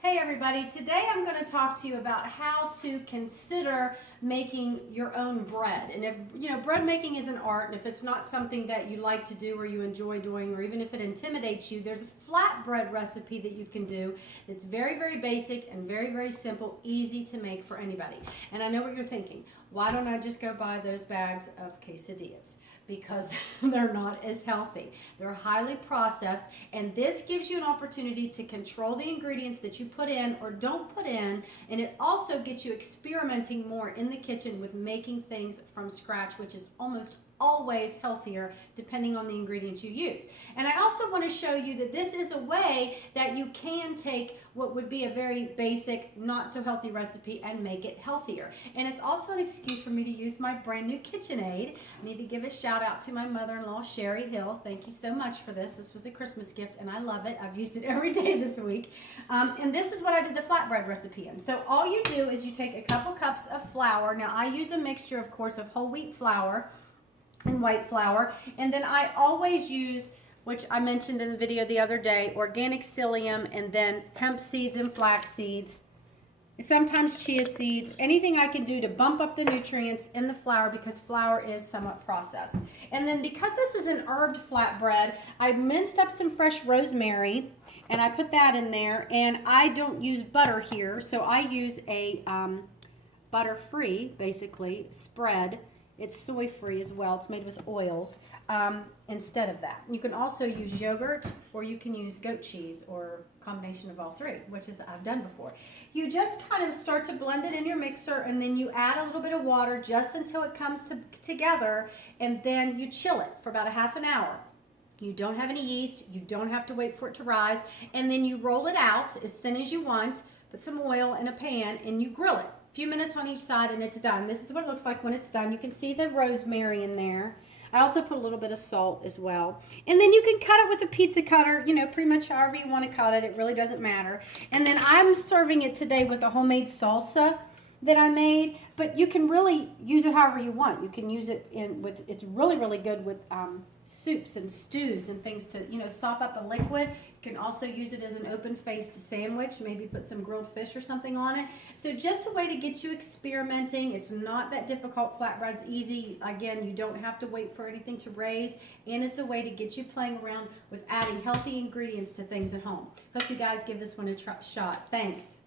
Hey everybody, today I'm going to talk to you about how to consider making your own bread. And if, bread making is an art, and if it's not something that you like to do or you enjoy doing, or even if it intimidates you, there's a flatbread recipe that you can do. It's very, very basic and very, very simple, easy to make for anybody. And I know what you're thinking. Why don't I just go buy those bags of quesadillas? Because they're not as healthy. They're highly processed, and this gives you an opportunity to control the ingredients that you put in or don't put in, and it also gets you experimenting more in the kitchen with making things from scratch, which is almost always healthier depending on the ingredients you use. And I also want to show you that this is a way that you can take what would be a very basic, not so healthy recipe and make it healthier. And it's also an excuse for me to use my brand new KitchenAid. I need to give a shout out to my mother-in-law, Sherry Hill. Thank you so much for this. This was a Christmas gift and I love it. I've used it every day this week. And this is what I did the flatbread recipe in. So all you do is you take a couple cups of flour. Now I use a mixture, of course, of whole wheat flour and white flour, and then I always use, which I mentioned in the video the other day, organic psyllium, and then hemp seeds and flax seeds, sometimes chia seeds, anything I can do to bump up the nutrients in the flour, because flour is somewhat processed. And then because this is an herbed flatbread, I've minced up some fresh rosemary and I put that in there, and I don't use butter here, so I use a butter-free, basically, spread. It's soy-free as well. It's made with oils instead of that. You can also use yogurt, or you can use goat cheese, or a combination of all three, which is I've done before. You just kind of start to blend it in your mixer, and then you add a little bit of water just until it comes together, and then you chill it for about a half an hour. You don't have any yeast. You don't have to wait for it to rise. And then you roll it out as thin as you want, put some oil in a pan, and you grill it. Few minutes on each side and it's done. This is what it looks like when it's done. You can see the rosemary in there. I also put a little bit of salt as well. And then you can cut it with a pizza cutter, pretty much however you want to cut it. It really doesn't matter. And then I'm serving it today with a homemade salsa that I made, but you can really use it however you want. You can use it it's really, really good with soups and stews and things to, sop up a liquid. You can also use it as an open-faced sandwich, maybe put some grilled fish or something on it. So just a way to get you experimenting. It's not that difficult. Flatbread's easy. Again, you don't have to wait for anything to raise, and it's a way to get you playing around with adding healthy ingredients to things at home. Hope you guys give this one a shot. Thanks.